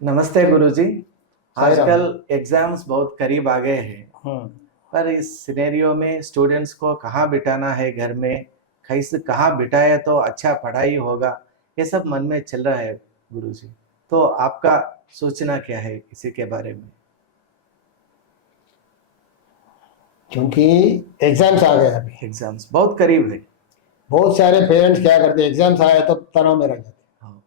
नमस्ते गुरुजी। साई राम। आजकल एग्जाम्स बहुत करीब आ गए हैं, हम्म। पर इस सिनेरियो में स्टूडेंट्स को कहाँ बिठाना है घर में, कैसे कहाँ बिठाए तो अच्छा पढ़ाई होगा, ये सब मन में चल रहा है गुरुजी। तो आपका सोचना क्या है इसी के बारे में? क्योंकि एग्जाम्स आ गए अभी, एग्जाम्स बहुत करीब है। बहुत सारे पेरेंट्स क्या करते हैं, एग्जाम्स आए तो तनाव में रह जाते हैं। हाँ,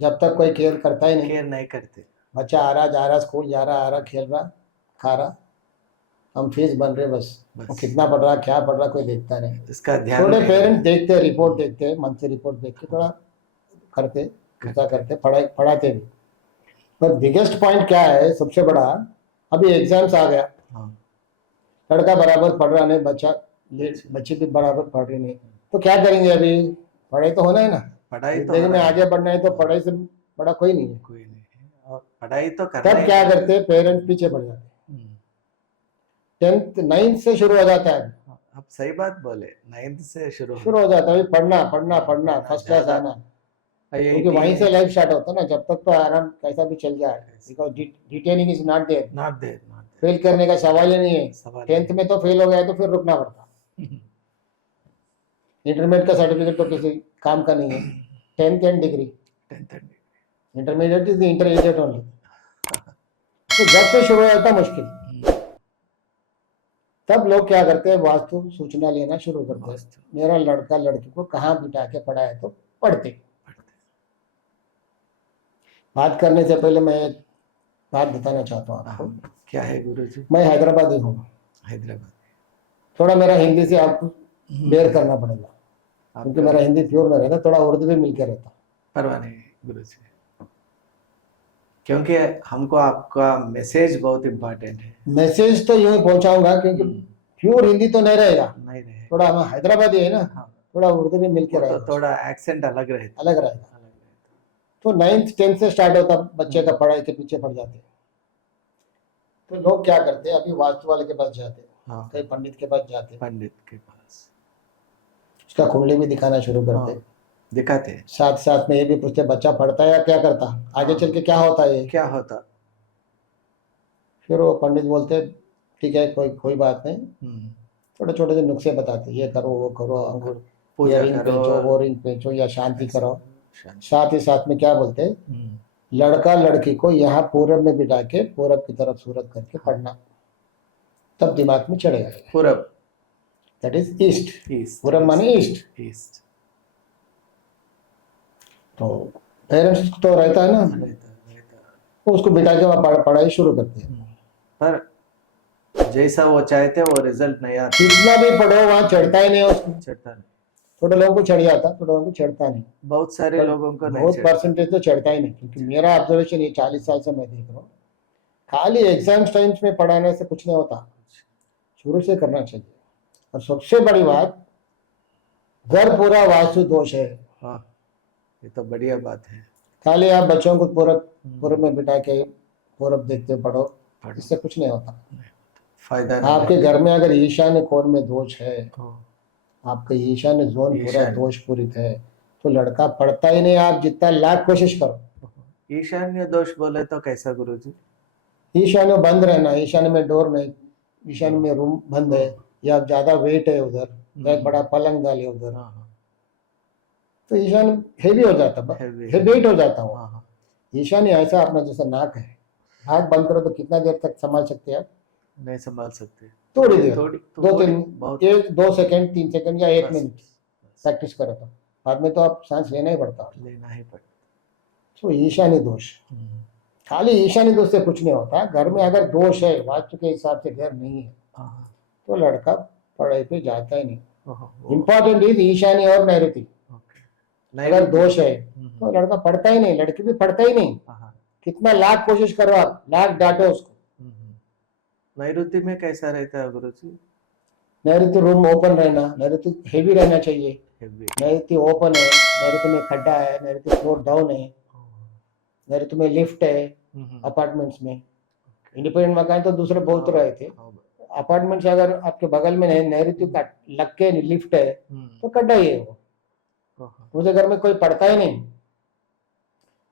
जब तक कोई केयर करता ही नहीं। केयर नहीं करते। बच्चा आ रहा, जा रहा, स्कूल जा रहा, आ रहा, खेल रहा, खा रहा, हम फीस बन रहे बस। वो बस कितना पढ़ रहा, क्या पढ़ रहा, कोई देखता नहीं। इसका ध्यान थोड़े नहीं पेरेंट्स देते। देखते हैं, रिपोर्ट देखते हैं, मंथली रिपोर्ट देख के थोड़ा करते, गुस्सा करते। करते, पढ़ाई पढ़ाते भी। पर बिगेस्ट पॉइंट क्या है, सबसे बड़ा, अभी एग्जाम्स आ गया, हाँ, लड़का बराबर पढ़ रहा नहीं, बच्चे भी बराबर पढ़ रही नहीं, तो क्या करेंगे अभी? पढ़ाई तो होना है ना। पढ़ाई तो जिंदगी होना में है। आगे बढ़ना है तो हाँ, पढ़ाई से बड़ा कोई नहीं है। कोई नहीं है और पढ़ाई तो करना तब ही क्या पड़ेगा। करते हैं, पेरेंट्स पीछे पड़ जाते हैं। हम्म। 10th 9th से शुरू हो जाता है। हाँ, आप सही बात बोले, 9th से शुरू शुरू हो होता जाता है पढ़ना पढ़ना है। पढ़ना, पढ़ना फर्स्ट क्लास ज्यादा। आना। क्योंकि आईआईटी वहीं से लाइफ स्टार्ट होता है ना, जब तक तो आराम कैसा भी चल जाए, ऐसे। Because detaining is not there. Not there, not fail करने का सवाल ही नहीं है। देयर, सवाल ही 10th में तो फेल हो गया तो फिर रुकना पड़ता। नहीं। इंटरमीडिएट का सर्टिफिकेट तो किसी काम का नहीं है। 10th and degree, 10th and intermediate is the intermediate only. तो जब से शुरू होता है मुश्किल, तब लोग क्या करते हैं, वास्तु सूचना लेना शुरू करते हैं। वास्तु मेरा लड़का लड़की को कहाँ बिठा के पढ़ाए तो पढ़ते। पढ़ते। बात करने से पहले मैं एक बात बताना चाहता हूँ आपको। हाँ, क्या है गुरुजी? मैं हैदराबादी हूँ। हैदराबाद। थोड़ा मेरा हिंदी से आपको बेयर करना पड़ेगा, क्योंकि आपका मेरा हिंदी प्योर में रहता, थोड़ा उर्दू भी मिलकर रहता। परवाह नहीं गुरुजी, क्योंकि हमको आपका मैसेज बहुत इम्पोर्टेंट है। मैसेज तो यूं ही पहुंचाऊंगा, क्योंकि प्योर हिंदी तो नहीं रहेगा, नहीं रहे। थोड़ा हम हैदराबादी है ना, हाँ, थोड़ा उर्दू भी मिलकर वो तो रहेगा, थोड़ा एक्सेंट अलग रहता। अलग रहेगा। अलग रहता। तो 9th 10th से स्टार्ट होता, बच्चे का पढ़ाई के पीछे पड़ जाते हैं। तो लोग क्या करते हैं, अभी वास्तु वाले के पास जाते हैं, हाँ, कई पंडित के पास जाते हैं, पंडित के पास उसका कुंडली भी दिखाना शुरू करते हैं। हाँ, दिखाते हैं। साथ साथ में ये भी पूछते हैं, बच्चा पढ़ता है या क्या करता, आगे हाँ, चल के क्या होता है ये। क्या होता? फिर वो पंडित बोलते हैं, ठीक है, कोई कोई बात नहीं, हम्म, छोटे छोटे से नुस्खे बताते हैं, ये करो वो करो, अंगूर ये पूजा रिंग करो, बेचो, वो रिंग बेचो, या शांति ऐसे करो। शांति। साथ ही साथ में क्या बोलते हैं, लड़का लड़की को यहाँ पूरब में बिठा के पूरब की तरफ सूरत करके पढ़ना, तब दिमाग में चढ़ेगा। पूरब, दैट इज ईस्ट। ईस्ट, पूरब माने ईस्ट। ईस्ट। तो पेरेंट्स तो रहता है ना, रहता। तो उसको बिठा के वहाँ पढ़ाई शुरू करते हैं। पर जैसा वो चाहते वो रिजल्ट नहीं आता। कितना भी पढ़ो वहाँ चढ़ता ही नहीं उसको। चढ़ता नहीं। थोड़े लोगों को चढ़ जाता, थोड़े लोगों को चढ़ता नहीं। बहुत सारे लोगों को नहीं बहुत चढ़ता। परसेंटेज तो चढ़ता ही नहीं, क्योंकि मेरा ऑब्जर्वेशन ये 40 साल से मैं देख रहा हूँ, खाली एग्जाम्स टाइम्स में पढ़ाने से कुछ नहीं होता, शुरू से करना चाहिए। और सबसे बड़ी बात, घर पूरा वास्तु दोष है। हाँ, ये तो बढ़िया बात है। खाली आप बच्चों को पूरब पूरब में बिठा के पूरब देखते पढ़ो, इससे कुछ नहीं होता। फायदा नहीं आपके घर में अगर ईशान्य कोण में दोष है, है। आपका ईशान्य जोन पूरा ईशान्य। दोष पूरित है, तो लड़का पढ़ता ही नहीं, आप जितना लाख कोशिश करो। ईशान्य दोष बोले तो कैसा गुरुजी? ईशान्य बंद रहना, ईशान्य में डोर नहीं, ईशान्य में रूम बंद है, या ज्यादा वेट है उधर, या एक बड़ा पलंग डाले उधर, हाँ, हाँ, तो ईशान्य हेवी हो जाता, वेट हो जाता हाँ, हो। हाँ। ईशान्य ऐसा अपना जैसा नाक है, आँख बंद करो तो कितना देर तक संभाल सकते हैं आप? नहीं संभाल सकते। थोड़ी देर, थोड़ी दो तीन, बहुत। 2 सेकंड 3 सेकंड या 1 मिनट बस प्रैक्टिस करो, तो बाद में तो आप सांस लेना ही पड़ता है। लेना ही पड़ता। तो ईशान्य दोष, खाली ईशान्य दोष से कुछ नहीं होता। घर में अगर दोष है, वास्तु के हिसाब से घर नहीं है, हाँ, तो लड़का पढ़ाई पे जाता ही नहीं। ओहो, इंपॉर्टेंट इज ईशान्य और नैऋति। ओके। अगर दोष है तो लड़का पढ़ता ही नहीं, लड़की भी पढ़ता ही नहीं। हाँ, कितना लाख कोशिश करो आप, लाख डांटो उसको। नैऋति में कैसा रहता है गुरुजी? नैऋति रूम ओपन रहना, नैऋति हेवी रहना चाहिए। हेवी। नैऋति ओपन है, नैऋति में खड्डा है, नैऋति फ्लोर डाउन है, नैऋति में लिफ्ट है अपार्टमेंट्स में। इंडिपेंडेंट मकान तो दूसरे बहुत रहे थे, अपार्टमेंट से अगर आपके बगल में नैऋति का लग के लिफ्ट है तो खड्डा ही है वो। मुझे घर में कोई पढ़ता ही नहीं,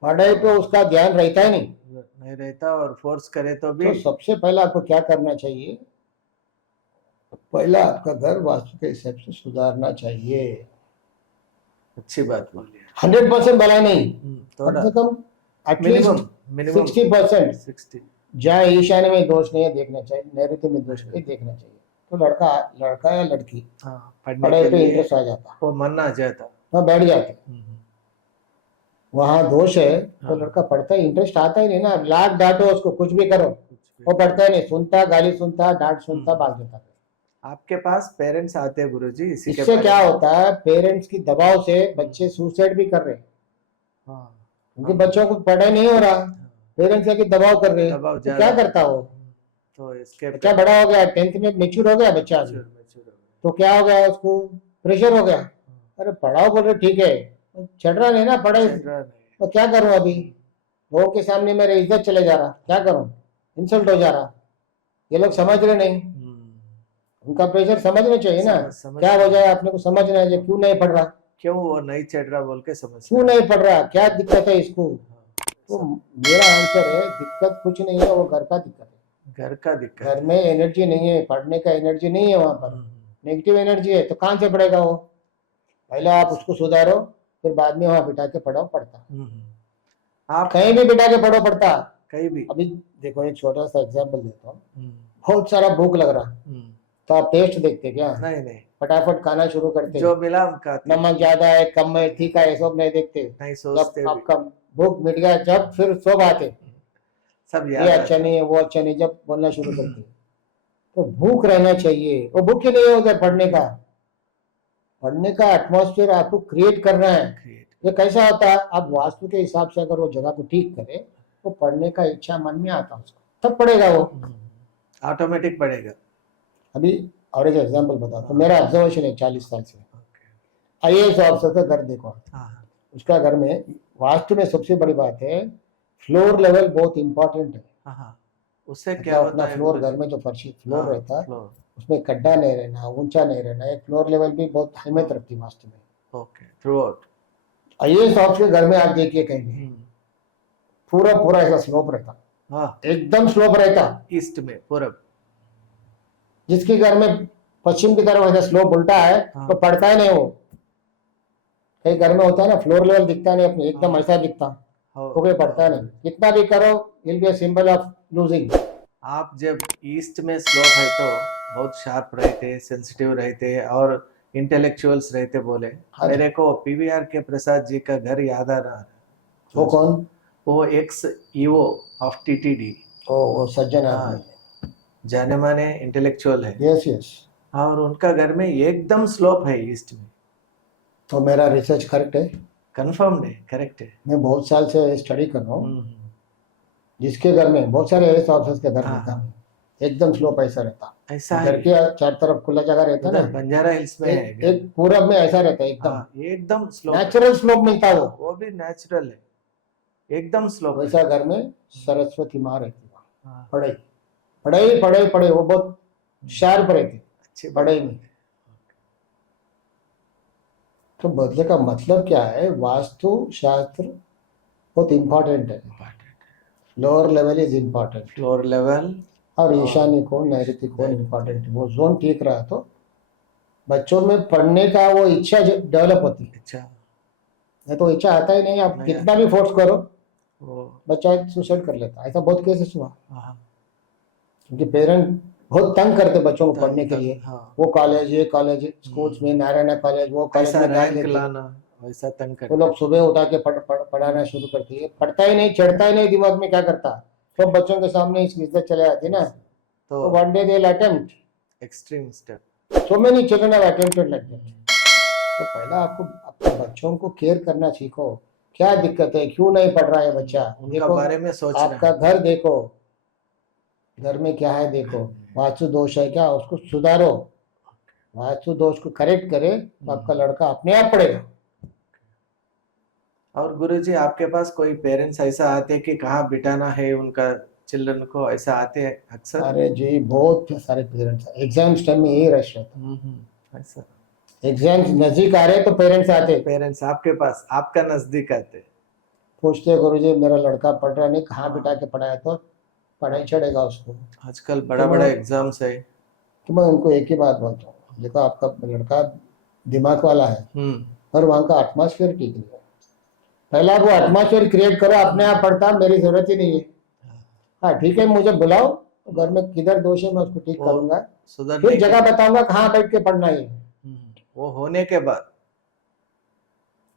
पढ़ाई पे उसका ध्यान रहता ही नहीं रहता, और फोर्स करे तो भी तो सबसे पहले आपको क्या करना चाहिए, पहला आपका घर वास्तु के हिसाब से सुधारना चाहिए। अच्छी बात बोली। 100% भला नहीं, कम थोड़ा से कम मिनिमम एटलीस्ट 60%। 60। जहाँ ईशान्य में दोष नहीं है देखना चाहिए, नैऋत्य में दोष नहीं देखना चाहिए, तो लड़का या लड़की हाँ, पढ़ने पढ़ाई के पे लिए इंटरेस्ट आ जाता, वो मन आ जाता। वहाँ बैठ जाते। वहाँ दोष है तो हाँ। लड़का पढ़ता ही इंटरेस्ट आता ही नहीं ना, लाख डांटो उसको, कुछ भी करो, वो पढ़ता ही नहीं, सुनता, गाली सुनता, डांट सुनता, भाग जाता। आपके पास पेरेंट्स आते हैं गुरुजी, इसी के इससे बारे क्या में। होता है, पेरेंट्स की दबाव से बच्चे सुसाइड भी कर रहे हैं, हाँ, क्योंकि बच्चों को पढ़ाई नहीं हो रहा, पेरेंट्स आके दबाव कर रहे हैं, दबाव तो ज्यादा क्या है। करता हो, तो इसके बच्चा बड़ा हो गया, 10th में मेच्योर हो गया बच्चा, अभी तो क्या हो गया, उसको प्रेशर हो गया, अरे पढ़ाओ बोल रहे ठीक है, चढ़ रहा नहीं ना पढ़ाई, तो क्या करूं अभी, लोगों के सामने मेरे इज्जत चले जा रहा, क्या करूं, इंसल्ट हो जा रहा, ये लोग समझ रहे नहीं, उनका प्रेशर समझना चाहिए ना, क्या वजह है अपने को समझना है, क्यों नहीं पढ़ रहा, क्यों वो नहीं चढ़ रहा बोल के समझ, क्यों नहीं पढ़ रहा, क्या दिक्कत है इसको। तो मेरा आंसर है, दिक्कत कुछ नहीं है, वो घर का दिक्कत है, घर का दिक्कत, घर में एनर्जी नहीं है, पढ़ने का एनर्जी नहीं है, वहां पर नेगेटिव एनर्जी है, तो कहाँ से पढ़ेगा वो, पहले आप उसको सुधारो, फिर बाद में वहां बिठा के पढ़ाओ पढ़ता, आप कहीं भी बिठा के पढ़ो पढ़ता, कहीं भी। अभी देखो एक छोटा सा एग्जांपल देता हूँ, बहुत सारा भूख लग रहा, तो आप टेस्ट देखते क्या, नहीं, फटाफट खाना शुरू करते, जो मिला नमक ज्यादा है, कम है, ठीक है, सब नहीं देखते, नहीं सोचते, आपका भूख मिट गया जब, फिर सब आते सब, ये अच्छा नहीं है, वो अच्छा नहीं, जब बोलना शुरू करते, तो भूख रहना चाहिए, वो भूख ही नहीं होता पढ़ने का एटमॉस्फेयर आपको क्रिएट करना है। ये कैसा होता है, आप वास्तु के हिसाब से अगर वो जगह को ठीक करे, तो पढ़ने का इच्छा मन में आता उसको, तब पढ़ेगा वो, ऑटोमेटिक पढ़ेगा। अभी और एक एग्जांपल बता, तो मेरा ऑब्जर्वेशन है 40 साल से, IAS ऑफिसर का घर देखो, उसका घर में वास्तु में सबसे बड़ी बात है, फ्लोर लेवल बहुत इंपॉर्टेंट है। उससे क्या होता है, फ्लोर घर में जो फर्शी फ्लोर रहता है, उसमें खड्डा नहीं रहना, ऊंचा नहीं रहना, एक फ्लोर लेवल भी बहुत अहमियत रखती है वास्तु में। Okay, through out IAS officer के घर में आप देखिए कहीं भी पूरा पूरा ऐसा स्लोप रहता, एकदम स्लोप रहता, ईस्ट में पूरब, जिसके घर में पश्चिम की तरफ ऐसा स्लोप उल्टा है, तो पढ़ता ही नहीं वो, कई घर में होता है ना फ्लोर लेवल दिखता नहीं अपने, एकदम ऐसा दिखता, तो कोई पढ़ता नहीं, कितना भी करो, will be a symbol of losing. आप जब ईस्ट में स्लोप है तो बहुत शार्प रहते, सेंसिटिव रहते और इंटेलेक्चुअल्स रहते बोले। मेरे को PVR के प्रसाद जी का घर याद आ रहा है। वो कौन, वो एक्स EO ऑफ TTD, वो सज्जन आदमी, जाने माने इंटेलेक्चुअल है। यस यस, और उनका घर में एकदम स्लोप है ईस्ट में। तो मेरा रिसर्च करेक्ट है, कंफर्म्ड है, करेक्ट है, मैं बहुत साल से स्टडी कर रहा हूँ, जिसके घर में बहुत सारे IAS ऑफिसर्स के घर देखा, एकदम स्लोप ऐसा रहता, ऐसा घर के चार तरफ खुला जगह रहता ना, बंजारा हिल्स में एक पूरब में ऐसा रहता है, एकदम स्लोप, नेचुरल स्लोप मिलता वो भी नेचुरल है, एकदम स्लोप। वैसा घर में सरस्वती माँ रहती है, पढ़ाई पढ़ाई पढ़ाई पढ़ाई, वो बहुत शार्प रहती पढ़ाई में। तो बदले का मतलब क्या है, वास्तु शास्त्र बहुत इंपॉर्टेंट है, lower level is important, lower level और ईशान्य को नैऋत्य को इम्पॉर्टेंट, वो जोन ठीक रहा तो बच्चों में पढ़ने का वो इच्छा डेवलप होती है। अच्छा, नहीं तो इच्छा आता ही नहीं, आप कितना भी फोर्स करो, बच्चा सुसाइड कर लेता, ऐसा बहुत केसेस हुआ, क्योंकि पेरेंट बहुत तंग करते बच्चों को पढ़ने के लिए, वो कॉलेज ये कॉलेज, स्कूल्स में नारायण कॉलेज, वो कॉलेज में रैंक लाना, वैसा तंग करते, वो लोग सुबह उठा के पढ़ाना शुरू करती है, पढ़ता ही नहीं, चढ़ता ही नहीं दिमाग में, क्या करता, तो बच्चों के सामने इसकी इज्जत चले जाती ना, तो one day they will attempt extreme step, so many children have attempted like that. तो पहला आपको अपने बच्चों को केयर करना सीखो, क्या दिक्कत है, क्यों नहीं पढ़ रहा है बच्चा, उनके बारे में सोचना, आपका घर देखो, घर में क्या है देखो, वास्तु दोष है क्या, उसको सुधारो, वास्तु दोष को करेक्ट करे, तो आपका लड़का अपने आप पढ़ेगा। और गुरुजी आपके पास कोई पेरेंट्स ऐसा आते कि कहाँ बिठाना है उनका चिल्ड्रन को, ऐसा आते हैं अक्सर? अरे जी बहुत सारे पेरेंट्स, एग्जाम्स टाइम में यही रश रहता, ऐसा एग्जाम्स नजदीक आ रहे तो पेरेंट्स आते, पेरेंट्स आपके पास, आपका नजदीक आते, पूछते गुरुजी मेरा लड़का पढ़ रहा नहीं, कहाँ बिठा के पढ़ाया तो पढ़ाई चढ़ेगा उसको। आजकल बड़ा बड़ा एग्जाम्स है। तो मैं उनको एक ही बात बोलता हूँ, देखो आपका लड़का दिमाग वाला है और वहाँ का एटमॉस्फेयर ठीक नहीं है। पहला वो एटमॉस्फेयर क्रिएट करो, अपने आप पढ़ता, मेरी जरूरत ही नहीं है। हाँ ठीक है, मुझे बुलाओ, घर में किधर दोष है मैं उसको ठीक करूंगा, फिर जगह बताऊंगा कहाँ बैठ के पढ़ना है। वो होने के बाद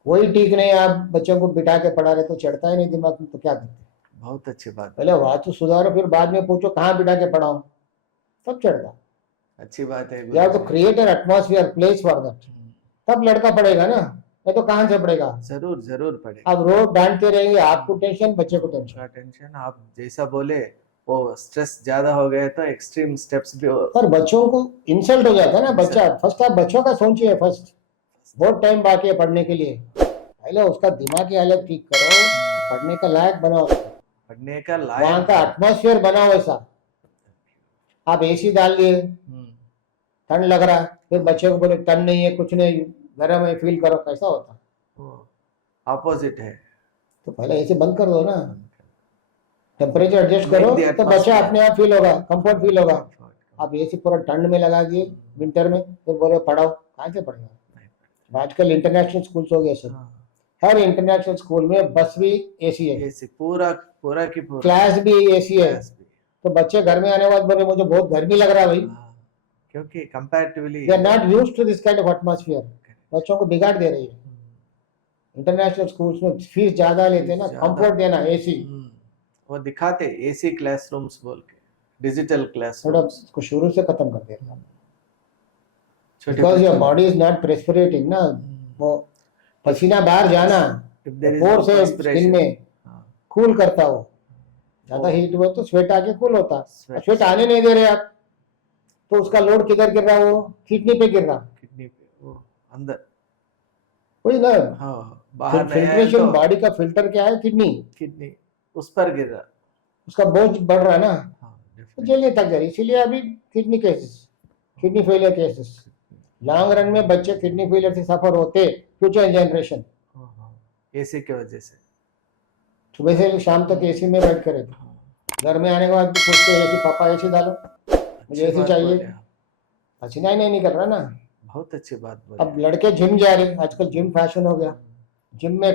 वही ठीक नहीं, आप बच्चों को बिठा के पढ़ा रहे तो चढ़ता ही नहीं दिमाग में, तो क्या करते? बहुत अच्छी बात, पहले वास्तु सुधारो, फिर बाद में पूछो कहाँ बिठा के पढ़ाऊं, तब चढ़ता। अच्छी बात है या तो create an atmosphere place for that, तब लड़का पढ़ेगा ना, नहीं तो कहाँ से पढ़ेगा? जरूर जरूर पढ़ेगा। अब रोज डांटते रहेंगे, आपको टेंशन, बच्चे को टेंशन। आप जैसा बोले वो स्ट्रेस ज्यादा हो गया तो एक्सट्रीम स्टेप्स भी पर बच्चों को इंसल्ट हो जाता है ना बच्चा। फर्स्ट आप बच्चों का सोचिए, फर्स्ट बहुत टाइम बाकी है पढ़ने के लिए, पहले उसका दिमागी हालत ठीक करो, पढ़ने का लायक बनाओ, पढ़ने का लायक, वहां का एटमॉस्फेयर बनाओ ऐसा। आप एसी डाल दिए, ठंड लग रहा है, फिर बच्चे को बोले ठंड नहीं है, कुछ नहीं, गर्म है, फील करो, कैसा होता? ऑपोजिट है। तो पहले एसी बंद कर दो ना, टेम्परेचर एडजस्ट करो, तो बच्चा अपने आप फील होगा, कंफर्ट फील होगा। आप एसी पूरा ठंड में लगा दिए विंटर में, तो बोले पढ़ाओ, कहाँ से पढ़ेगा? आजकल इंटरनेशनल स्कूल्स हो गए सर, हर इंटरनेशनल स्कूल में बस भी एसी है, एसी पूरा पूरा की पूरा, क्लास भी एसी है। तो बच्चे घर में आने के बाद बोले मुझे बहुत गर्मी लग रहा है भाई, क्योंकि comparatively they are not used to this kind of atmosphere. बच्चों को बिगाड़ दे रही है। इंटरनेशनल स्कूल्स में फीस ज्यादा लेते हैं ना, कंफर्ट देना, एसी। वो दिखाते एसी क्लासरूम्स बोल के, डिजिटल क्लास, थोड़ा उसको शुरू से खत्म कर दे रहा है, because your body is not perspiring ना, वो पसीना बाहर जाना, फोर्स है स्किन में, कूल करता हो, ज्यादा हीट हुआ तो स्वेट आके कूल होता, स्वेट आने नहीं दे रहे आप, तो उसका लोड किधर गिर रहा है? वो किडनी पे गिर रहा, किडनी पे, वो अंदर वही ना, बाहर फिल्ट्रेशन, बॉडी का फिल्टर क्या है? किडनी उस पर गिर रहा, उसका बोझ बढ़ रहा है ना, तो जल्दी थक जा रही। इसीलिए अभी kidney cases, kidney failure cases, long run में बच्चे किडनी फेलियर से सफर होते, फ्यूचर जनरेशन, एसी की वजह से। सुबह से शाम तक एसी में बैठ कर, घर में आने के बाद भी पूछते हैं कि पापा एसी डालो, मुझे एसी चाहिए, पसीना ही नहीं निकल रहा ना। बहुत अच्छी बात बोली। अब लड़के जिम जा रहे, आजकल जिम फैशन हो गया, जिम में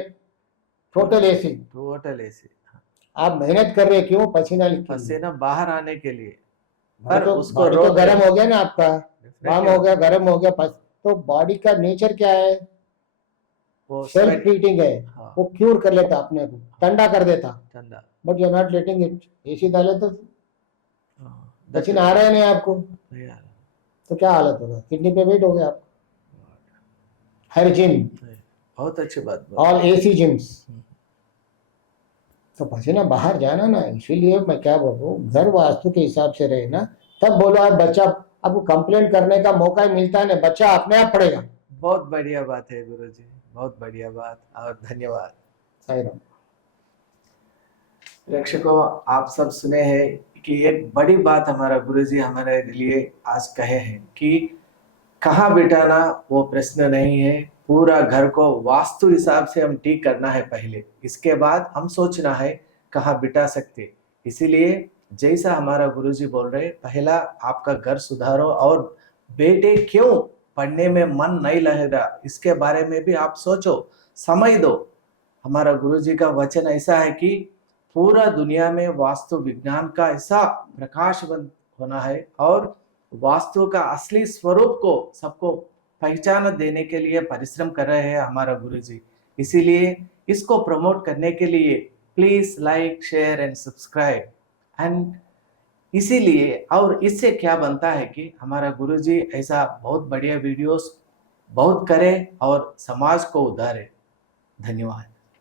टोटल एसी, टोटल एसी। आप मेहनत कर रहे, क्यों? पसीना बाहर आने के लिए, पर तो उसको तो गर्म हो गया ना, आपका वार्म हो गया, गर्म हो गया, तो बॉडी का नेचर क्या है? वो सेल्फ हीटिंग है, वो क्यूर कर लेता, अपने को ठंडा कर देता, but you are not letting it. AC डाले तो पसीना आ रहा है नहीं आपको, तो क्या हालत होगा? किडनी पे वेट हो गया आप। हर जिम, बहुत अच्छी बात, ऑल एसी जिम्स, तो पसीना बाहर जाना ना। इसीलिए मैं क्या बोल रहा हूँ, घर वास्तु के हिसाब से रहे ना, तब बोलो आप, बच्चा आपको कंप्लेंट करने का मौका ही मिलता है ना, बच्चा अपने आप पढ़ेगा। बहुत बढ़िया बात है गुरुजी, बहुत बढ़िया बात, और धन्यवाद। सही रहा। प्रेक्षकों, आप सब सुने हैं कि एक बड़ी बात हमारा गुरुजी हमारे लिए आज कहे हैं कि कहाँ बिठाना वो प्रश्न नहीं है, पूरा घर को वास्तु हिसाब से हम ठीक करना है पहले, इसके बाद हम सोचना है कहाँ बिठा सकते। इसीलिए जैसा हमारा गुरुजी बोल रहे, पहला आपका घर सुधारो, और बेटे क्यों पढ़ने में मन नहीं लग रहा, इसके बारे में भी आप सोचो, समय दो। हमारा गुरुजी का वचन ऐसा है कि पूरा दुनिया में वास्तु विज्ञान का ऐसा प्रकाशवंत होना है, और वास्तु का असली स्वरूप को सबको पहचान देने के लिए परिश्रम कर रहे हैं हमारा गुरुजी। इसीलिए इसको प्रमोट करने के लिए please like, share and subscribe. And इसीलिए, और इससे क्या बनता है कि हमारा गुरुजी ऐसा बहुत बढ़िया वीडियोस बहुत करे और समाज को उधारे। धन्यवाद।